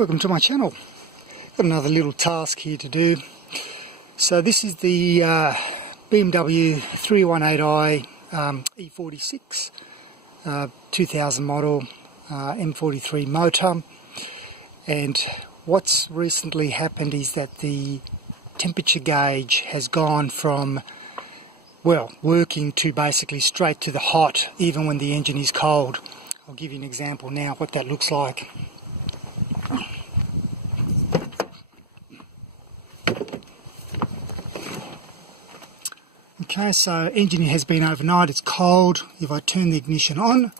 welcome to my channel. Got another little task here to do. So this is the BMW 318i E46 2000 model M43 motor, and what's recently happened is that the temperature gauge has gone from, well, working to basically straight to the hot even when the engine is cold. I'll give you an example now what that looks like. Okay, so engine has been overnight, it's cold. If I turn the ignition on,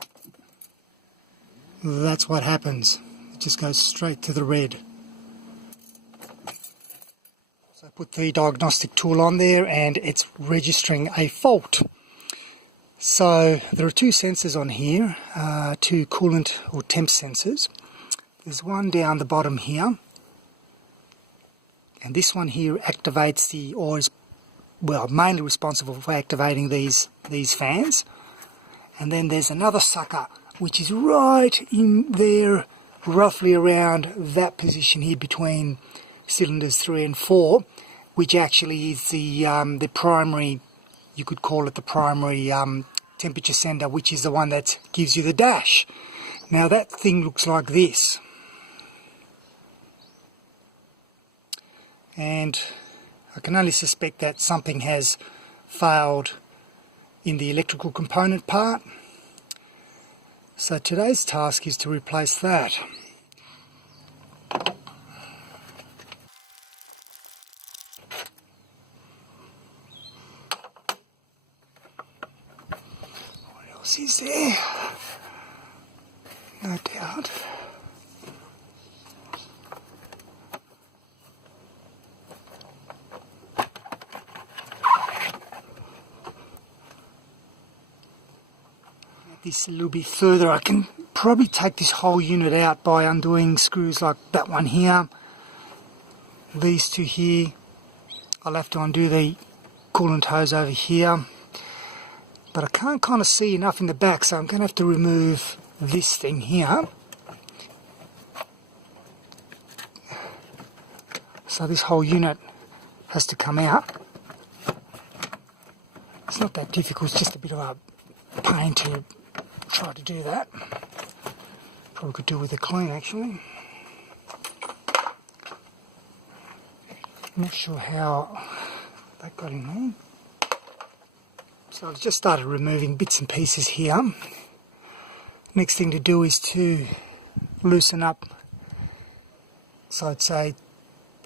that's what happens. It just goes straight to the red. So I put the diagnostic tool on there and it's registering a fault. So there are two sensors on here, two coolant or temp sensors. There's one down the bottom here, and this one here activates the, or is, well, mainly responsible for activating these fans. And then there's another sucker which is right in there, roughly around that position here between cylinders 3 and 4, which actually is the primary, you could call it the primary temperature sender, which is the one that gives you the dash. Now that thing looks like this, and I can only suspect that something has failed in the electrical component part. So today's task is to replace that. What else is there? No doubt. This a little bit further, I can probably take this whole unit out by undoing screws like that one here, these two here. I'll have to undo the coolant hose over here, but I can't kind of see enough in the back, so I'm going to have to remove this thing here. So this whole unit has to come out. It's not that difficult, it's just a bit of a pain to try to do that. Probably could do with a clean actually. Not sure how that got in there. So I've just started removing bits and pieces here. Next thing to do is to loosen up, so I'd say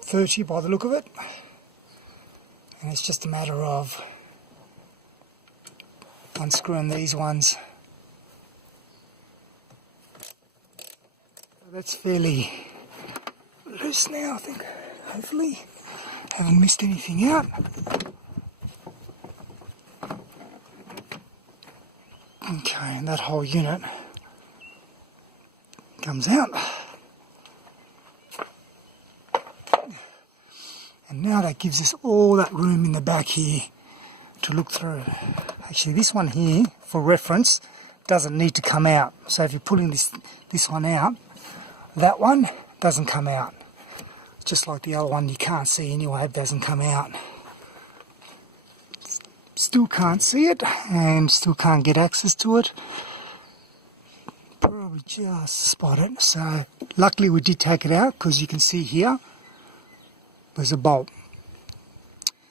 30 by the look of it, and it's just a matter of unscrewing these ones. That's fairly loose now, I think. Hopefully haven't missed anything out. Okay, and that whole unit comes out. And now that gives us all that room in the back here to look through. Actually, this one here, for reference, doesn't need to come out. So if you're pulling this one out, that one doesn't come out. Just like the other one you can't see anyway, it doesn't come out. Still can't see it and still can't get access to it. Probably just spot it. So luckily we did take it out, because you can see here there's a bolt.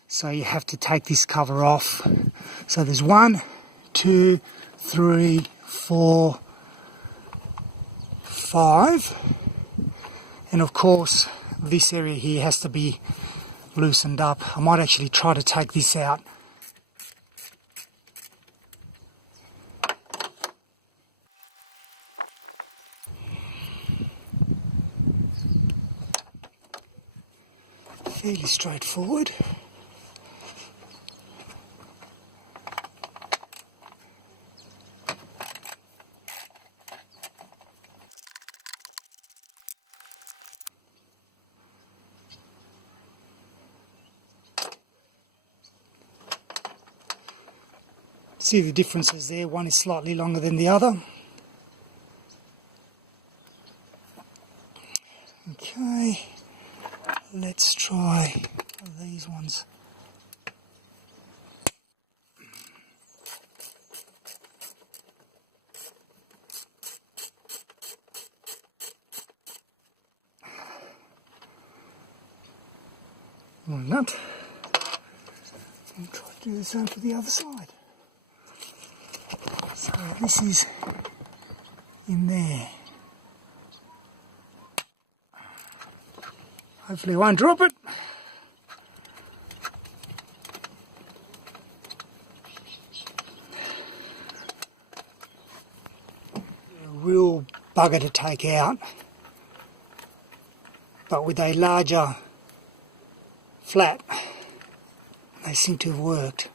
So you have to take this cover off. So there's 1, 2, 3, 4, 5, and of course this area here has to be loosened up. I might actually try to take this out. Fairly straightforward. See the differences there, one is slightly longer than the other. Okay, let's try these ones. One nut. And try to do the same for the other side. So this is in there. Hopefully I won't drop it. A real bugger to take out, but with a larger flat they seem to have worked.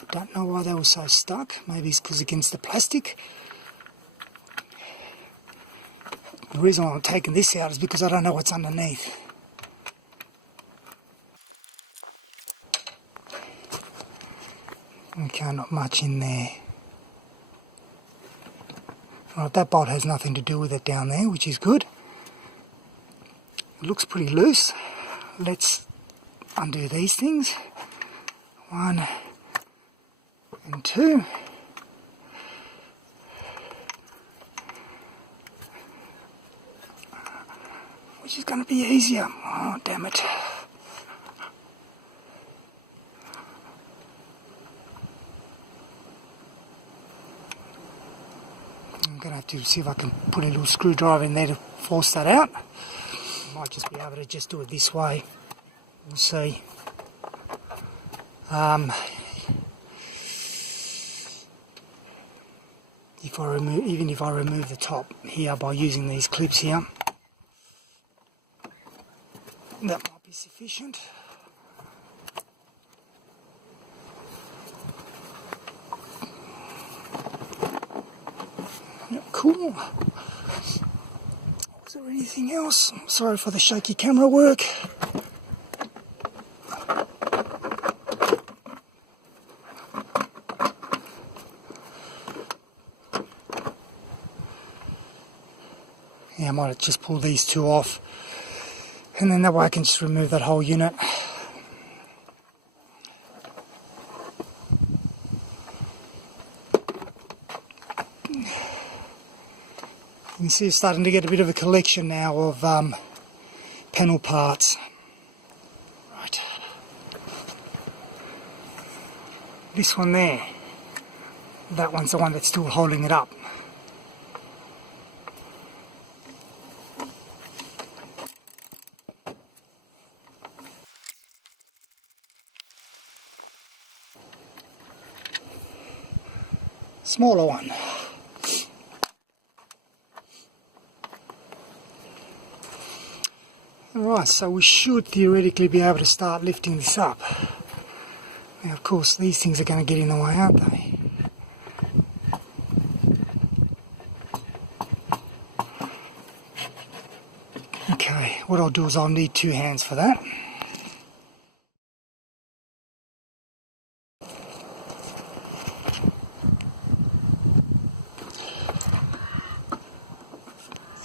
I don't know why they were so stuck. Maybe it's because against the plastic. The reason why I'm taking this out is because I don't know what's underneath. Okay, not much in there. Right, that bolt has nothing to do with it down there, which is good. It looks pretty loose. Let's undo these things. 1 and 2. Which is going to be easier. Oh, damn it. I'm going to have to see if I can put a little screwdriver in there to force that out. I might just be able to just do it this way. We'll see. Even if I remove the top here by using these clips here, that might be sufficient. Yep, cool. Was there anything else? Sorry for the shaky camera work. Yeah, I might have just pulled these two off, and then that way I can just remove that whole unit. You can see it's starting to get a bit of a collection now of panel parts. Right. This one there, that one's the one that's still holding it up. Smaller one. Alright, so we should theoretically be able to start lifting this up. Now of course these things are going to get in the way, aren't they? Okay, what I'll do is I'll need 2 hands for that.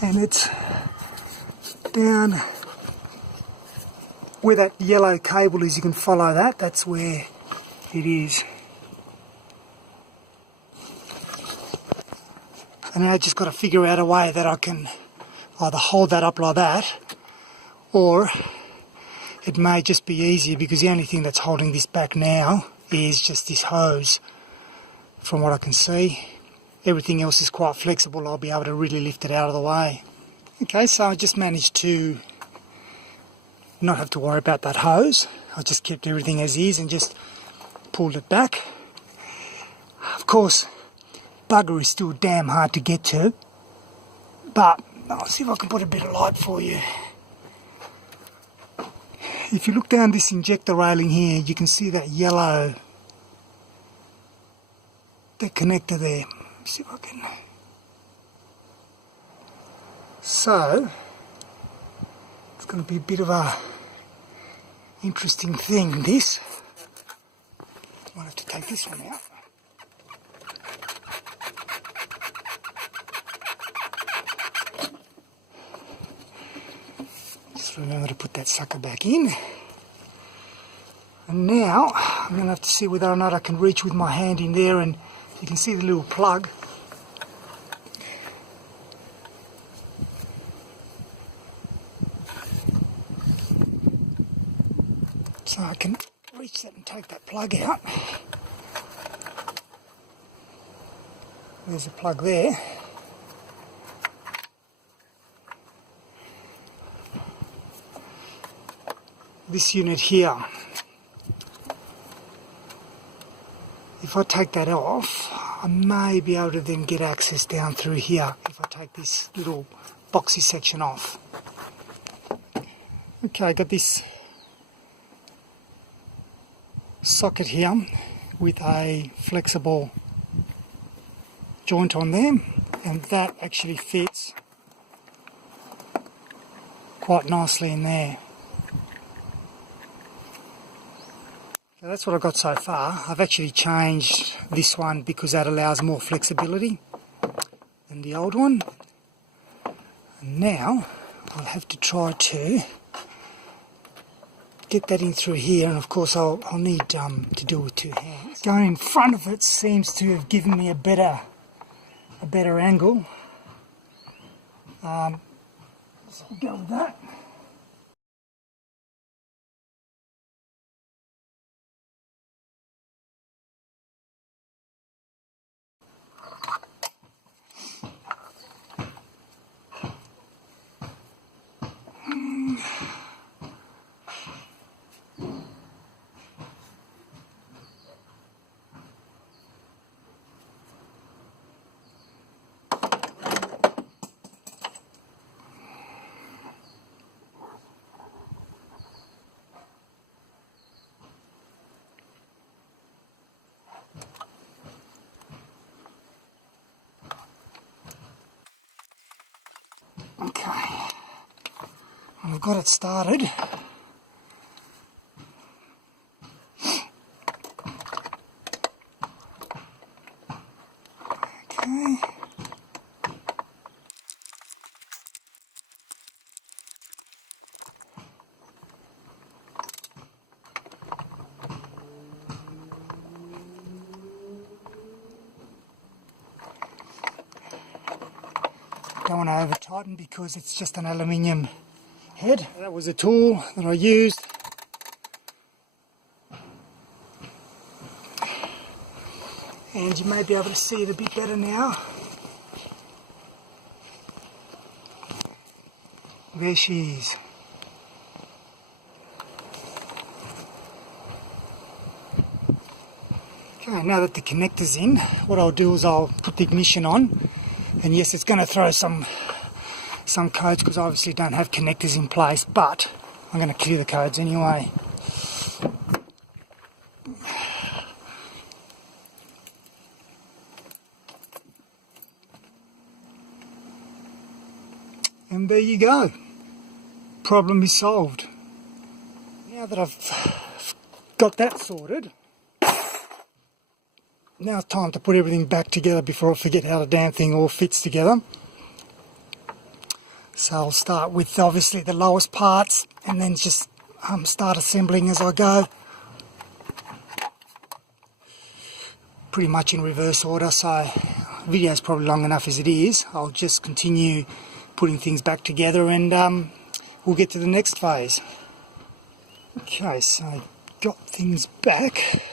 And it's down where that yellow cable is. You can follow that, that's where it is. And now I just got to figure out a way that I can either hold that up like that, or it may just be easier because the only thing that's holding this back now is just this hose. From what I can see, everything else is quite flexible. I'll be able to really lift it out of the way. Okay, so I just managed to not have to worry about that hose. I just kept everything as is and just pulled it back. Of course, bugger is still damn hard to get to, but I'll see if I can put a bit of light for you. If you look down this injector railing here, you can see that yellow, the connector there. Let's see if I can. So it's going to be a bit of a interesting thing, this. Might have to take this one out. Just remember to put that sucker back in. And now I'm going to have to see whether or not I can reach with my hand in there, and you can see the little plug. So I can reach that and take that plug out. There's a plug there. This unit here, if I take that off, I may be able to then get access down through here if I take this little boxy section off. Okay, I got this socket here with a flexible joint on there, and that actually fits quite nicely in there. So that's what I've got so far. I've actually changed this one because that allows more flexibility than the old one. And now I'll have to try to get that in through here, and of course I'll need to do it with two hands. Going in front of it seems to have given me a better angle. So we'll go with that. Okay, and we've got it started. Okay. Don't want to over tighten because it's just an aluminium head. That was a tool that I used. And you may be able to see it a bit better now. There she is. Okay, now that the connector's in, what I'll do is I'll put the ignition on. And yes, it's going to throw some codes because I obviously don't have connectors in place, but I'm going to clear the codes anyway. And there you go. Problem is solved. Now that I've got that sorted, now it's time to put everything back together before I forget how the damn thing all fits together. So I'll start with obviously the lowest parts and then just start assembling as I go. Pretty much in reverse order, so the video's probably long enough as it is. I'll just continue putting things back together and we'll get to the next phase. Okay, so I got things back.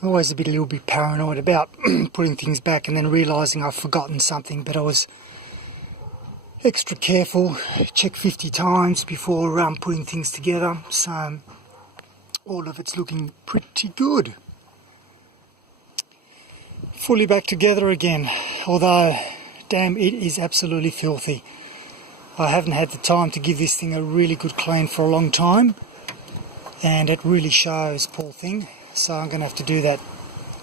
Always a little bit paranoid about putting things back and then realising I've forgotten something, but I was extra careful, check 50 times before putting things together, so all of it's looking pretty good. Fully back together again, although damn, it is absolutely filthy. I haven't had the time to give this thing a really good clean for a long time, and it really shows, poor thing. So I'm going to have to do that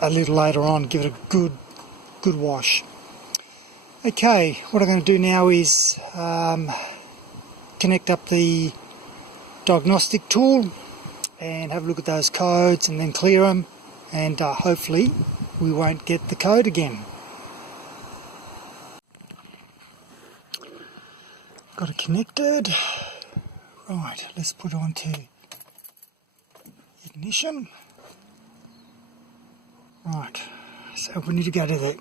a little later on, give it a good wash. Okay, what I'm going to do now is connect up the diagnostic tool and have a look at those codes and then clear them, and hopefully we won't get the code again. Got it connected. Right, let's put on to ignition. Right, so we need to go to the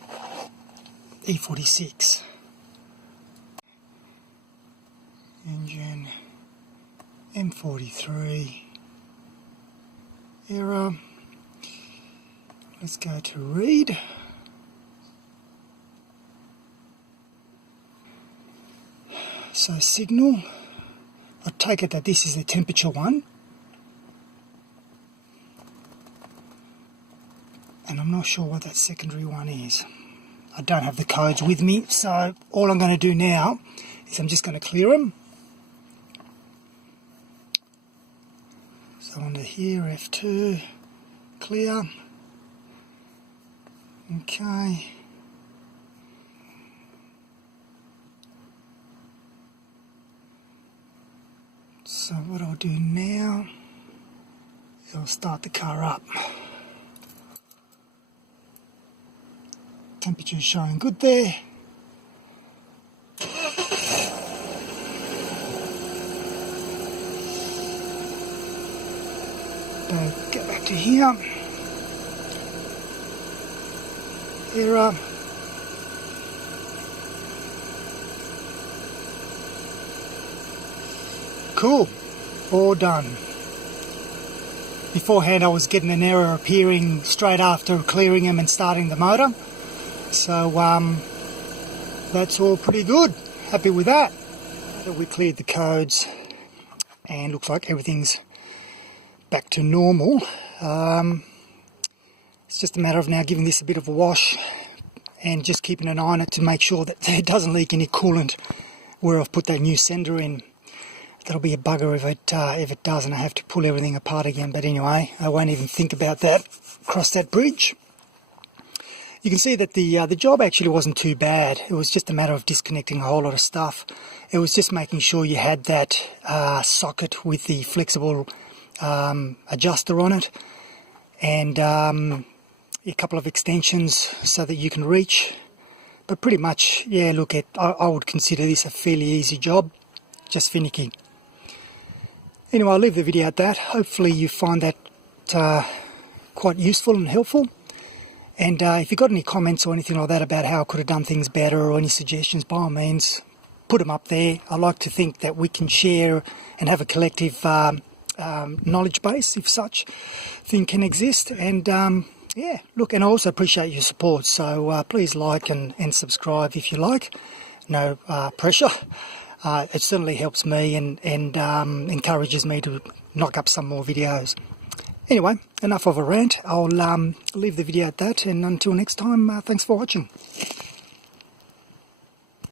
E46. Engine, M43, error. Let's go to read. So signal, I take it that this is the temperature one. And I'm not sure what that secondary one is. I don't have the codes with me, so all I'm going to do now is I'm just going to clear them. So under here, F2, clear. Okay. So what I'll do now is I'll start the car up. Temperature showing good there. Go back to here. Error. Cool. All done. Beforehand I was getting an error appearing straight after clearing them and starting the motor. So that's all pretty good. Happy with that. So we cleared the codes and looks like everything's back to normal. It's just a matter of now giving this a bit of a wash and just keeping an eye on it to make sure that it doesn't leak any coolant where I've put that new sender in. That'll be a bugger if it does and I have to pull everything apart again. But anyway, I won't even think about that. Cross that bridge. You can see that the job actually wasn't too bad. It was just a matter of disconnecting a whole lot of stuff. It was just making sure you had that socket with the flexible adjuster on it, and a couple of extensions so that you can reach. But pretty much, yeah, look, I would consider this a fairly easy job, just finicky. Anyway, I'll leave the video at that. Hopefully you find that quite useful and helpful. And if you've got any comments or anything like that about how I could have done things better or any suggestions, by all means, put them up there. I like to think that we can share and have a collective knowledge base, if such thing can exist. And yeah, look, and I also appreciate your support. So please like and subscribe if you like. No pressure. It certainly helps me and encourages me to knock up some more videos. Anyway, enough of a rant. I'll leave the video at that, and until next time, thanks for watching.